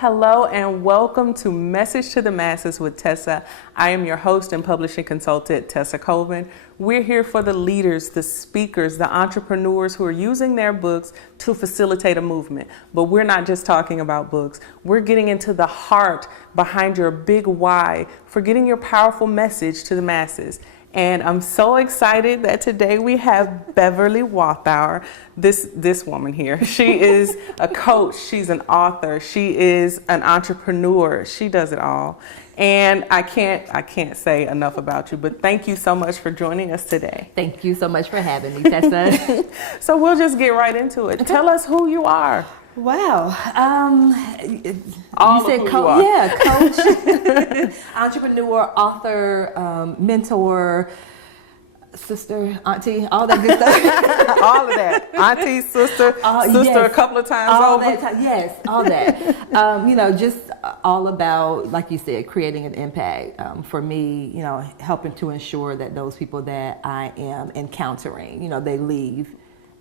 Hello and welcome to Message to the Masses with Tesa. I am your host and publishing consultant, Tesa Colvin. We're here for the leaders, the speakers, the entrepreneurs who are using their books to facilitate a movement. But we're not just talking about books. We're getting into the heart behind your big why for getting your powerful message to the masses. And I'm so excited that today we have Beverly Walthour, this woman here. She is a coach, she's an author, she is an entrepreneur, she does it all. And I can't say enough about you, but thank you so much for joining us today. Thank you so much for having me, Tessa. So we'll just get right into it. Tell us who you are. Wow. You said coach. Yeah, coach, entrepreneur, author, mentor, sister, auntie, all that good stuff. All of that. Auntie, sister, yes. A couple of times all over. Yes, all that. Just all about, like you said, creating an impact. For me, helping to ensure that those people that I am encountering, they leave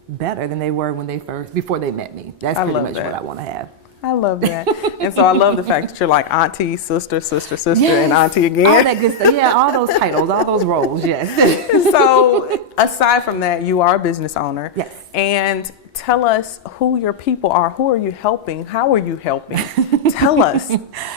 better than they were before they met me. That's pretty much what I want to have. I love that. And so I love the fact that you're like auntie, sister, yes. And auntie again. All that good stuff. Yeah, all those titles, all those roles, yes. So aside from that, you are a business owner. Yes. And tell us who your people are. Who are you helping? How are you helping? Tell us.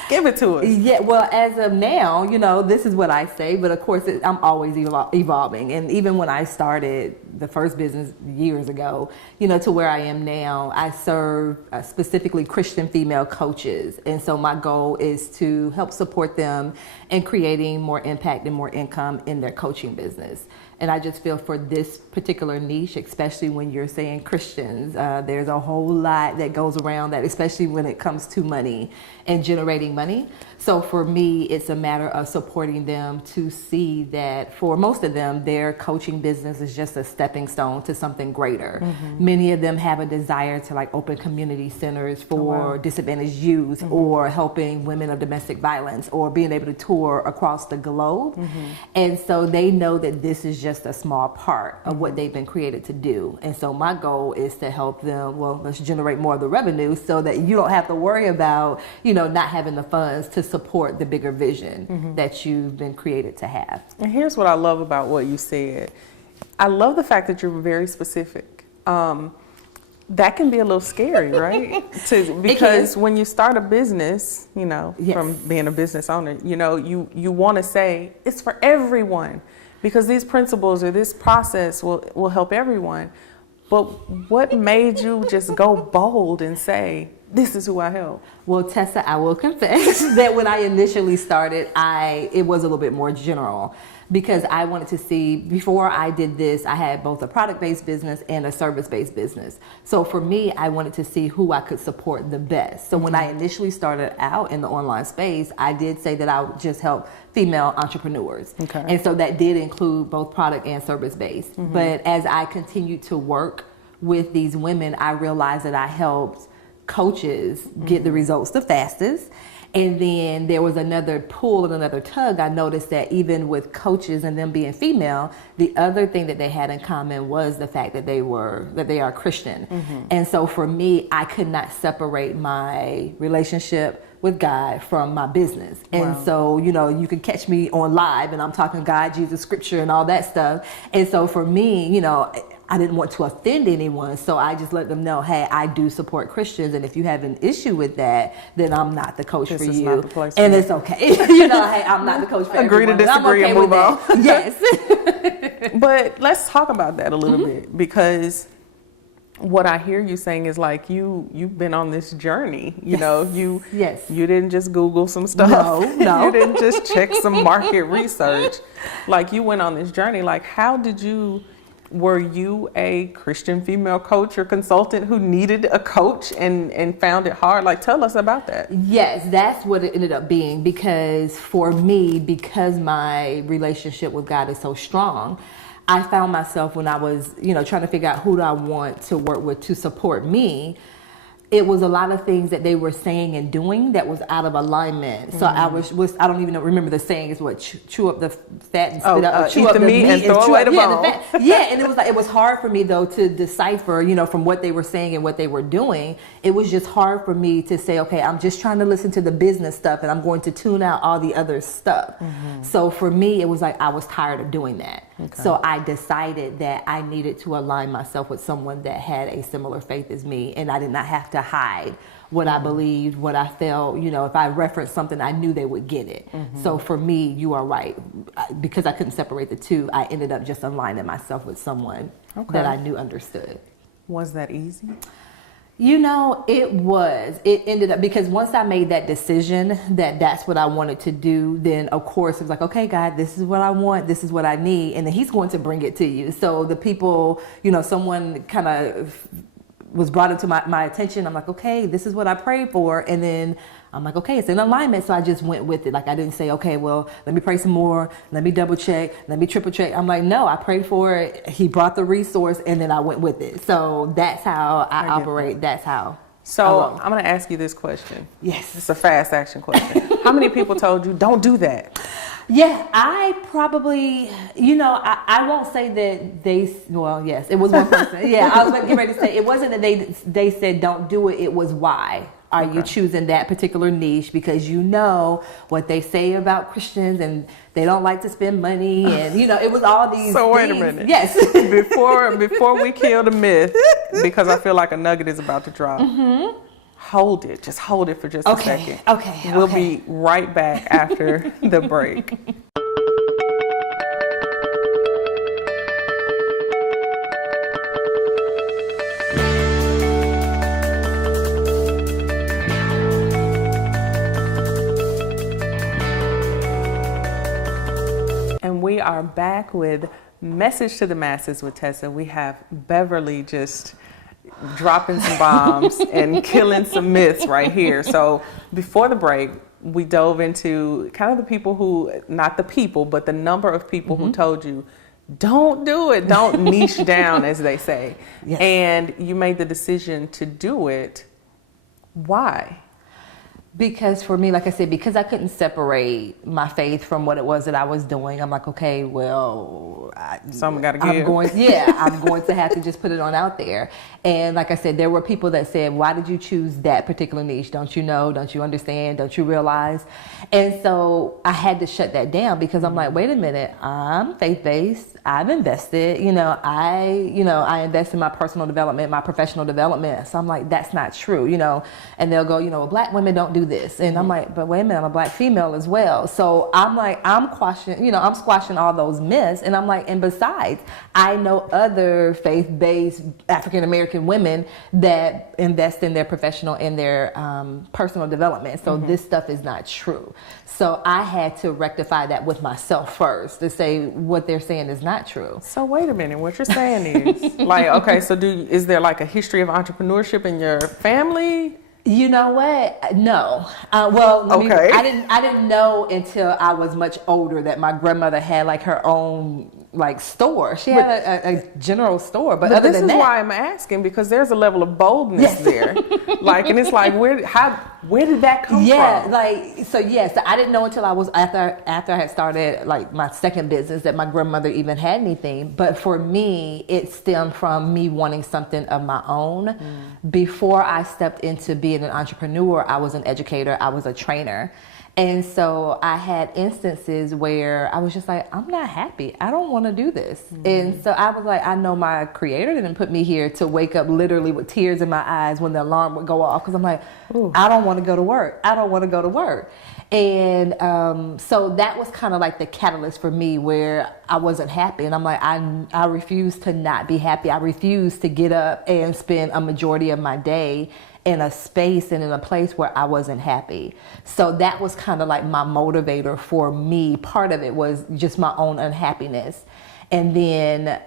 Give it to us. Yeah, well, as of now, this is what I say, but of course, I'm always evolving. And even when I started the first business years ago, to where I am now, I serve specifically Christian female coaches. And so my goal is to help support them in creating more impact and more income in their coaching business. And I just feel for this particular niche, especially when you're saying Christians, there's a whole lot that goes around that, especially when it comes to money and generating money. So for me, it's a matter of supporting them to see that for most of them, their coaching business is just a stepping stone to something greater. Mm-hmm. Many of them have a desire to open community centers for disadvantaged youth, mm-hmm. or helping women of domestic violence, or being able to tour across the globe. Mm-hmm. And so they know that this is just a small part of what they've been created to do. And so my goal is to help them, let's generate more of the revenue so that you don't have to worry about, not having the funds to support the bigger vision, mm-hmm. that you've been created to have. And here's what I love about what you said. I love the fact that you're very specific. That can be a little scary, right? Because when you start a business, yes. from being a business owner, you want to say it's for everyone, because these principles or this process will help everyone. But what made you just go bold and say, this is who I help? Well, Tessa, I will confess that when I initially started, it was a little bit more general, because I wanted to see, before I did this, I had both a product-based business and a service-based business. So for me, I wanted to see who I could support the best. So when I initially started out in the online space, I did say that I would just help female entrepreneurs. Okay. And so that did include both product and service-based. Mm-hmm. But as I continued to work with these women, I realized that I helped coaches get the results the fastest. And then there was another pull and another tug. I noticed that even with coaches and them being female, the other thing that they had in common was the fact that they are Christian. Mm-hmm. And so for me, I could not separate my relationship with God from my business. And so, you can catch me on live and I'm talking God, Jesus, scripture and all that stuff. And so for me, I didn't want to offend anyone, so I just let them know, hey, I do support Christians, and if you have an issue with that, then I'm not the coach for you. Not the place and for it's okay. Hey, I'm not the coach for Agree everyone. to disagree and move on. Yes. But let's talk about that a little bit, because what I hear you saying is you've been on this journey. You didn't just Google some stuff. No. You didn't just check some market research. You went on this journey. Were you a Christian female coach or consultant who needed a coach and found it hard? Tell us about that. Yes, that's what it ended up being, because for me, because my relationship with God is so strong, I found myself when I was, trying to figure out who do I want to work with to support me, it was a lot of things that they were saying and doing that was out of alignment. So I I don't even remember the saying is what, chew up the fat and spit out, chew eat up the meat and throw away the bone. And it was hard for me though to decipher, from what they were saying and what they were doing. It was just hard for me to say, okay, I'm just trying to listen to the business stuff and I'm going to tune out all the other stuff. So for me, it was like I was tired of doing that. Okay. So I decided that I needed to align myself with someone that had a similar faith as me, and I did not have to hide what I believed, what I felt. If I referenced something, I knew they would get it. So for me, you are right. Because I couldn't separate the two, I ended up just aligning myself with someone that I knew understood. Was that easy? It was. It ended up, because once I made that decision that that's what I wanted to do, then of course it was like, okay, God, this is what I want, this is what I need, and then He's going to bring it to you. So the people, someone kind of was brought into my attention. I'm like, okay, this is what I prayed for, and then I'm like, okay, it's in alignment. So I just went with it. Like, I didn't say, okay, well, let me pray some more. Let me double check. Let me triple check. I'm like, no, I prayed for it. He brought the resource, and then I went with it. So that's how I operate. That's how. So I'm going to ask you this question. Yes. It's a fast action question. How many people told you, don't do that? Yeah, I probably, I won't say that yes, it was one person. Yeah, I was getting ready to say, it wasn't that they said don't do it. It was why. Are you choosing that particular niche because what they say about Christians and they don't like to spend money and it was all these So wait things. a minute. Yes. before we kill the myth, because I feel like a nugget is about to drop. Hold it. Just hold it for just a second. Okay. We'll be right back after the break. And we are back with Message to the Masses with Tesa. We have Beverly just dropping some bombs and killing some myths right here. So before the break, we dove into kind of the people who, not the people, but the number of people who told you, don't do it, don't niche down, as they say. Yes. And you made the decision to do it. Why? Because for me, like I said, because I couldn't separate my faith from what it was that I was doing, I'm like, okay, well, Someone got to give. I'm going to have to just put it on out there. And like I said, there were people that said, why did you choose that particular niche? Don't you know? Don't you understand? Don't you realize? And so I had to shut that down because I'm like, wait a minute, I'm faith-based. I've invested, I invest in my personal development, my professional development. So I'm like, that's not true, and they'll go, well, black women don't do this. And I'm like, but wait a minute, I'm a black female as well. So I'm like, I'm squashing all those myths. And I'm like, and besides, I know other faith-based African-American women that invest in their professional and their personal development. So this stuff is not true. So I had to rectify that with myself first to say what they're saying is not true. So wait a minute, what you're saying is is there like a history of entrepreneurship in your family? You know what? No. I didn't know until I was much older that my grandmother had like her own store. She had a general store, but other than that, this is why I'm asking, because there's a level of boldness there. And it's like, where did that come from? So I didn't know until I was after I had started my second business that my grandmother even had anything. But for me, it stemmed from me wanting something of my own. Before I stepped into being an entrepreneur, I was an educator, I was a trainer. And so I had instances where I was just like, I'm not happy. I don't want to do this. And so I was like, I know my creator didn't put me here to wake up literally with tears in my eyes when the alarm would go off. Because I'm like, I don't want to go to work. I don't want to go to work. And so that was kind of like the catalyst for me where I wasn't happy. And I'm like, I refuse to not be happy. I refuse to get up and spend a majority of my day in a space and in a place where I wasn't happy. So that was kind of like my motivator for me. Part of it was just my own unhappiness. And then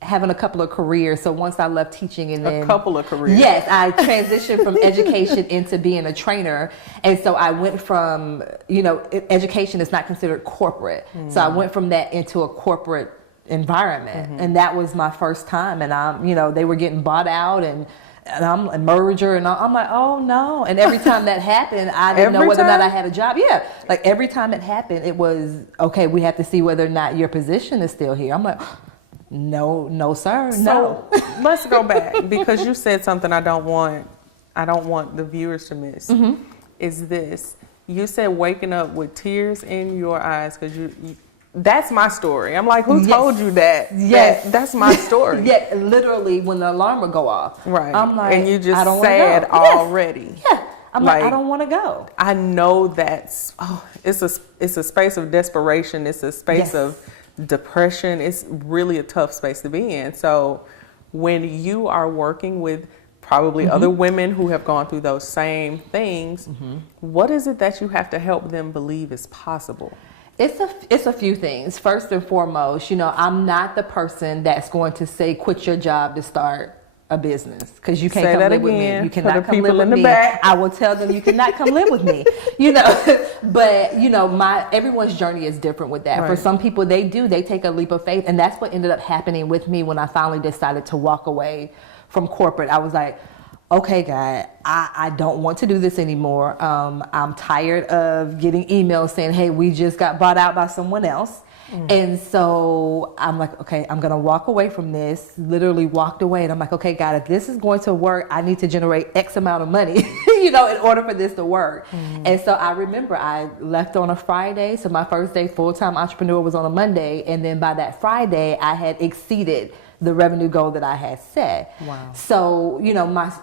having a couple of careers. So once I left teaching and then... A couple of careers. Yes, I transitioned from education into being a trainer. And so I went from, education is not considered corporate. So I went from that into a corporate environment. And that was my first time. And they were getting bought out and And I'm a merger, and I'm like, oh no. And every time that happened, I didn't know whether or not I had a job. Yeah, like every time it happened, it was, okay, we have to see whether or not your position is still here. I'm like, no, sir, no. So let's go back, because you said something I don't want the viewers to miss. Is this, you said waking up with tears in your eyes, because you that's my story. I'm like, who told you that? Yes. That's my story. Yeah, literally when the alarm would go off. Right. I'm like, and you just I don't sad wanna go. already. Yeah. I'm like, I don't want to go. I know that's, it's a space of desperation. It's a space of depression. It's really a tough space to be in. So when you are working with probably other women who have gone through those same things, what is it that you have to help them believe is possible? It's a few things. First and foremost, I'm not the person that's going to say quit your job to start a business, because you can't come live with me. You cannot come live with me. I will tell them you cannot come live with me. But everyone's journey is different with that. Right. For some people, they take a leap of faith, and that's what ended up happening with me when I finally decided to walk away from corporate. I was like, okay, God, I don't want to do this anymore. I'm tired of getting emails saying, hey, we just got bought out by someone else. And so I'm like, okay, I'm going to walk away from this. Literally walked away. And I'm like, okay, God, if this is going to work, I need to generate X amount of money, in order for this to work. And so I remember I left on a Friday. So my first day full-time entrepreneur was on a Monday. And then by that Friday, I had exceeded the revenue goal that I had set. Wow. So,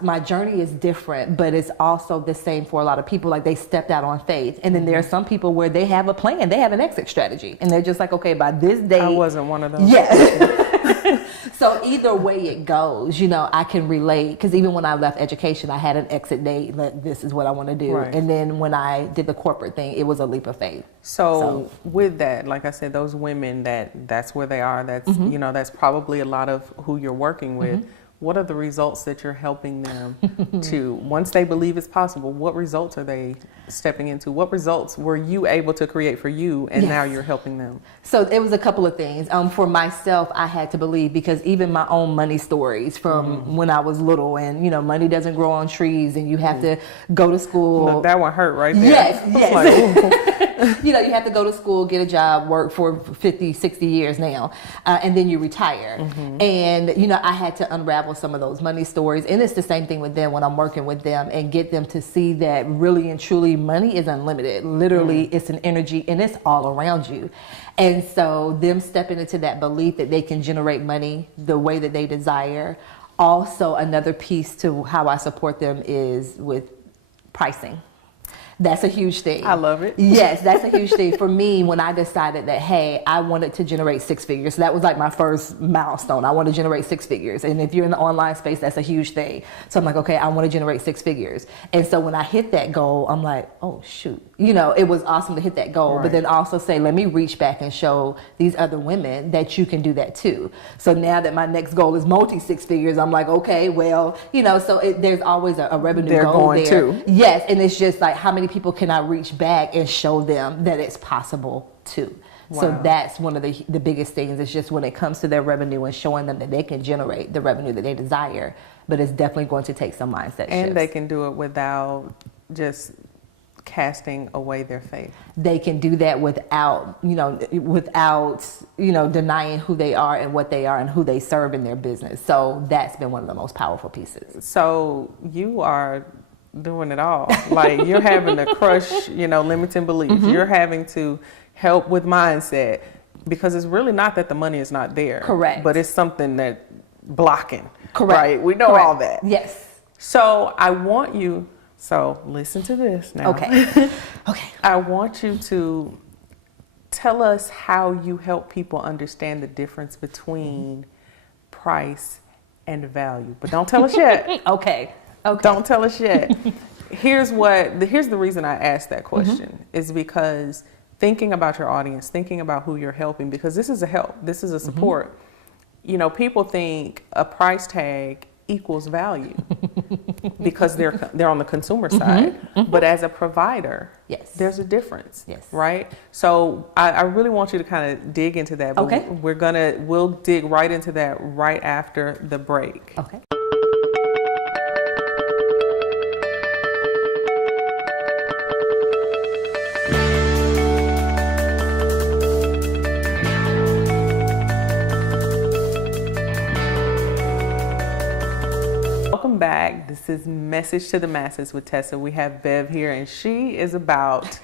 my journey is different, but it's also the same for a lot of people. Like, they stepped out on faith. And then there are some people where they have a plan, they have an exit strategy, and they're just like, okay, by this date. I wasn't one of those. Yeah. So either way it goes, I can relate, because even when I left education, I had an exit date, like, this is what I want to do. Right. And then when I did the corporate thing, it was a leap of faith. So with that, like I said, those women that's where they are, that's, that's probably a lot of who you're working with. What are the results that you're helping them to, once they believe it's possible, what results are they stepping into? What results were you able to create for you, and now you're helping them? So it was a couple of things. For myself, I had to believe, because even my own money stories from when I was little, and money doesn't grow on trees, and you have to go to school. Look, that one hurt right there. Yes. You have to go to school, get a job, work for 50, 60 years now, and then you retire. And, I had to unravel some of those money stories. And it's the same thing with them when I'm working with them, and get them to see that really and truly money is unlimited. Literally, it's an energy, and it's all around you. And so them stepping into that belief that they can generate money the way that they desire. Also, another piece to how I support them is with pricing. That's a huge thing. I love it. Yes, that's a huge thing for me. When I decided that, hey, I wanted to generate 6 figures. So that was like my first milestone. I want to generate 6 figures. And if you're in the online space, that's a huge thing. So I'm like, okay, I want to generate 6 figures. And so when I hit that goal, I'm like, oh, shoot. It was awesome to hit that goal. Right. But then also say, let me reach back and show these other women that you can do that too. So now that my next goal is multi 6 figures, I'm like, okay, well, so there's always a revenue goal there. Too. Yes. And it's just like, how many people can I reach back and show them that it's possible too? Wow. So that's one of the biggest things. It's just when it comes to their revenue and showing them that they can generate the revenue that they desire, but it's definitely going to take some mindset shifts. And they can do it without just casting away their faith. They can do that without denying who they are and what they are and who they serve in their business. So that's been one of the most powerful pieces. So you are doing it all. Like, you're having to crush, limiting beliefs. You're having to help with mindset, because it's really not that the money is not there. Correct. But it's something that blocking. Correct. Right? We know all that. Yes. So I want you, listen to this now. Okay. Okay. I want you to tell us how you help people understand the difference between price and value. But don't tell us yet. Okay. Don't tell us yet. Here's the reason I asked that question is because thinking about your audience, thinking about who you're helping, because this is a help, this is a support. People think a price tag equals value because they're on the consumer side. But as a provider, yes, there's a difference. Yes. Right? So I really want you to kind of dig into that. But okay. We'll dig right into that right after the break. Okay. This is Message to the Masses with Tesa. We have Bev here, and she is about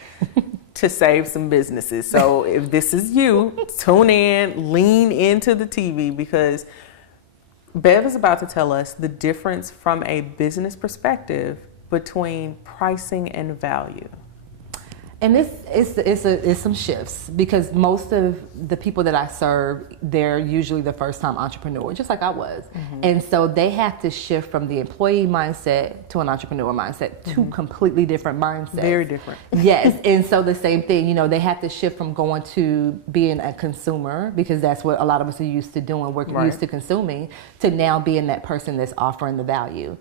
to save some businesses. So if this is you, tune in, lean into the TV, because Bev is about to tell us the difference from a business perspective between pricing and value. And it's some shifts, because most of the people that I serve, they're usually the first time entrepreneur, just like I was. And so they have to shift from the employee mindset to an entrepreneur mindset, two completely different mindsets. Very different. Yes. And so the same thing, they have to shift from going to being a consumer, because that's what a lot of us are used to doing, we're used to consuming, to now being that person that's offering the value.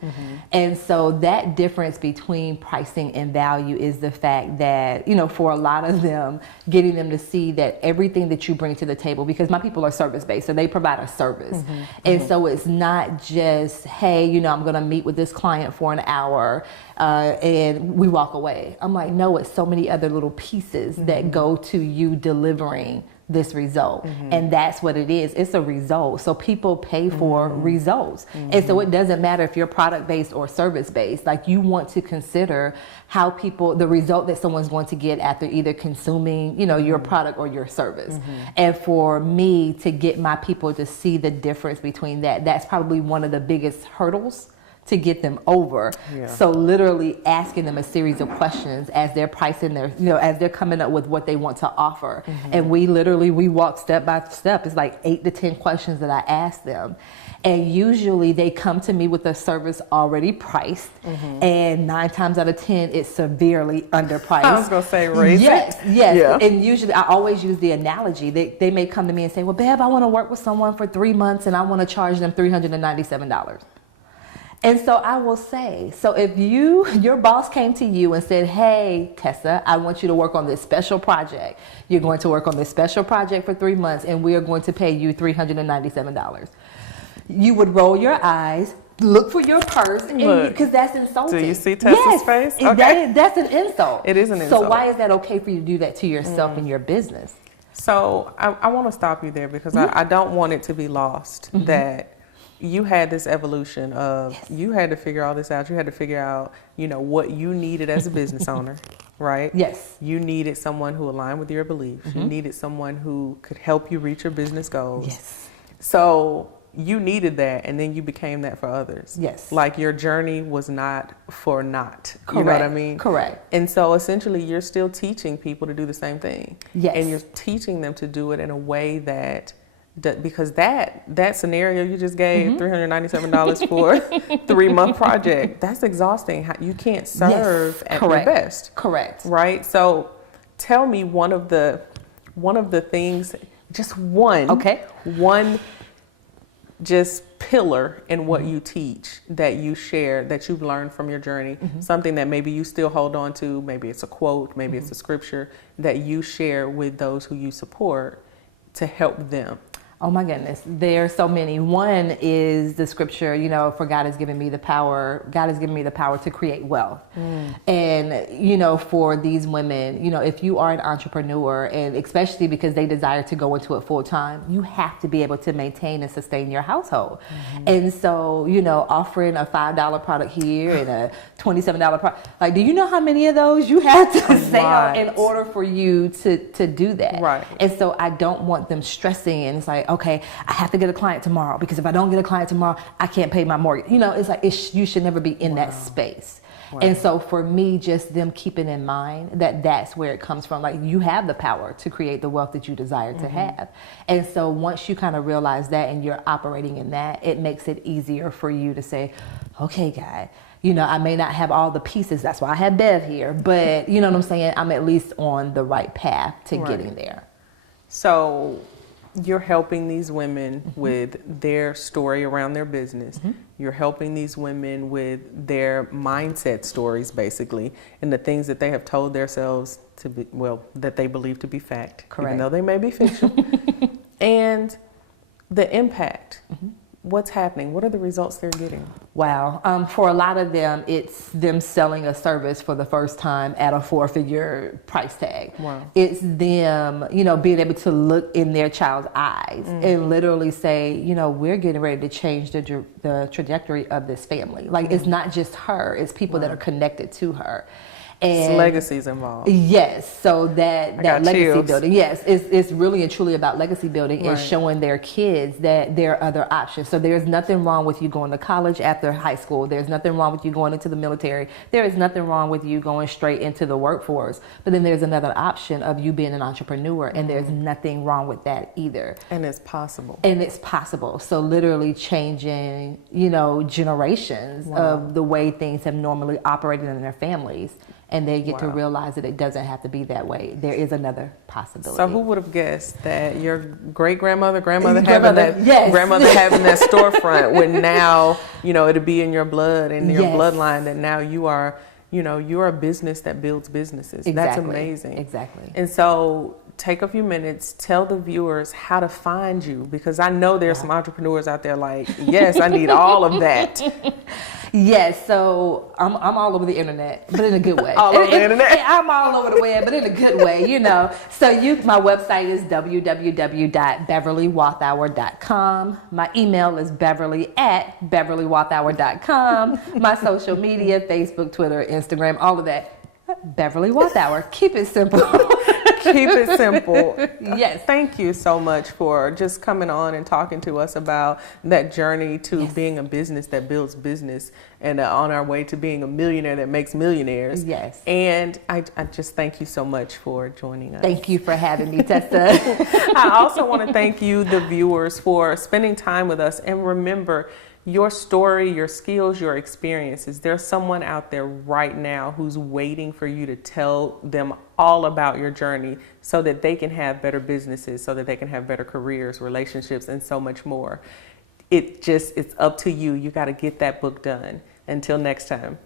And so that difference between pricing and value is the fact that, for a lot of them, getting them to see that everything that you bring to the table, because my people are service-based, so they provide a service. And so it's not just, hey, I'm going to meet with this client for an hour and we walk away. I'm like, no, it's so many other little pieces that go to you delivering this result. And that's what it is. It's a result. So people pay for results. And so it doesn't matter if you're product based or service based. Like, you want to consider how the result that someone's going to get after either consuming, your product or your service. And for me to get my people to see the difference between that's probably one of the biggest hurdles to get them over. So literally asking them a series of questions as they're pricing their, as they're coming up with what they want to offer. And we walk step by step. It's like 8 to 10 questions that I ask them. And usually they come to me with a service already priced, and 9 times out of 10, it's severely underpriced. I was going to say raise it. Yes. Yeah. And usually I always use the analogy. They may come to me and say, well, Bev, I want to work with someone for 3 months and I want to charge them $397. And so I will say, so if your boss came to you and said, hey, Tesa, I want you to work on this special project. You're going to work on this special project for 3 months, and we are going to pay you $397. You would roll your eyes, look for your purse, because that's insulting. Do you see Tesa's face? Okay. That's an insult. It is an insult. So why is that okay for you to do that to yourself and your business? So I want to stop you there, because I don't want it to be lost that you had this evolution of, you had to figure all this out. You had to figure out, what you needed as a business owner, right? Yes. You needed someone who aligned with your beliefs. You needed someone who could help you reach your business goals. Yes. So you needed that, and then you became that for others. Yes. Like, your journey was not for naught. Correct. You know what I mean? Correct. And so essentially you're still teaching people to do the same thing. Yes. And you're teaching them to do it in a way that because that scenario you just gave, $397 for a 3-month project, that's exhausting. You can't serve at your best. Correct. Right? So tell me one of the things, just one. Okay. One just pillar in what you teach, that you share, that you've learned from your journey, something that maybe you still hold on to, maybe it's a quote, maybe it's a scripture, that you share with those who you support to help them. Oh my goodness, there are so many. One is the scripture, for God has given me the power to create wealth. And, for these women, if you are an entrepreneur, and especially because they desire to go into it full time, you have to be able to maintain and sustain your household. And so, offering a $5 product here and a $27 product, like, do you know how many of those you have to sell in order for you to do that? Right. And so I don't want them stressing, and it's like, okay, I have to get a client tomorrow, because if I don't get a client tomorrow, I can't pay my mortgage. It's like, you should never be in that space. And so for me, just them keeping in mind that that's where it comes from. Like, you have the power to create the wealth that you desire to have. And so once you kind of realize that and you're operating in that, it makes it easier for you to say, okay, God, I may not have all the pieces. That's why I have Bev here. But you know what I'm saying? I'm at least on the right path to getting there. So you're helping these women with their story around their business. You're helping these women with their mindset stories, basically, and the things that they have told themselves to be, that they believe to be fact, even though they may be fiction. And the impact. What's happening? What are the results they're getting? Wow. For a lot of them, it's them selling a service for the first time at a 4-figure price tag. Wow. It's them, being able to look in their child's eyes and literally say, we're getting ready to change the trajectory of this family. Like, it's not just her, it's people that are connected to her. And legacies involved. Yes, so that legacy chills. building. Yes, it's really and truly about legacy building and Right. showing their kids that there are other options. So there's nothing wrong with you going to college after high school. There's nothing wrong with you going into the military. There is nothing wrong with you going straight into the workforce. But then there's another option of you being an entrepreneur, and there's nothing wrong with that either. And it's possible. And it's possible. So literally changing, generations of the way things have normally operated in their families. And they get to realize that it doesn't have to be that way. There is another possibility. So who would have guessed that your grandmother having that yes. grandmother having that storefront when now, it'll be in your blood and your Yes. bloodline that now you're a business that builds businesses. Exactly. That's amazing. Exactly. And so take a few minutes, tell the viewers how to find you, because I know there's some entrepreneurs out there like, yes, I need all of that. Yes, so I'm all over the internet, but in a good way. All over the internet? I'm all over the web, but in a good way, So my website is www.beverlywalthour.com. My email is beverly@beverlywalthour.com. My social media, Facebook, Twitter, Instagram, all of that. Beverly Walthour. Keep it simple. Keep it simple. Yes. Thank you so much for just coming on and talking to us about that journey to being a business that builds business and on our way to being a millionaire that makes millionaires. Yes. And I just thank you so much for joining us. Thank you for having me, Tessa. I also want to thank you, the viewers, for spending time with us. And remember, your story, your skills, your experiences, there's someone out there right now who's waiting for you to tell them all about your journey so that they can have better businesses, so that they can have better careers, relationships, and so much more. It's up to you. You got to get that book done. Until next time.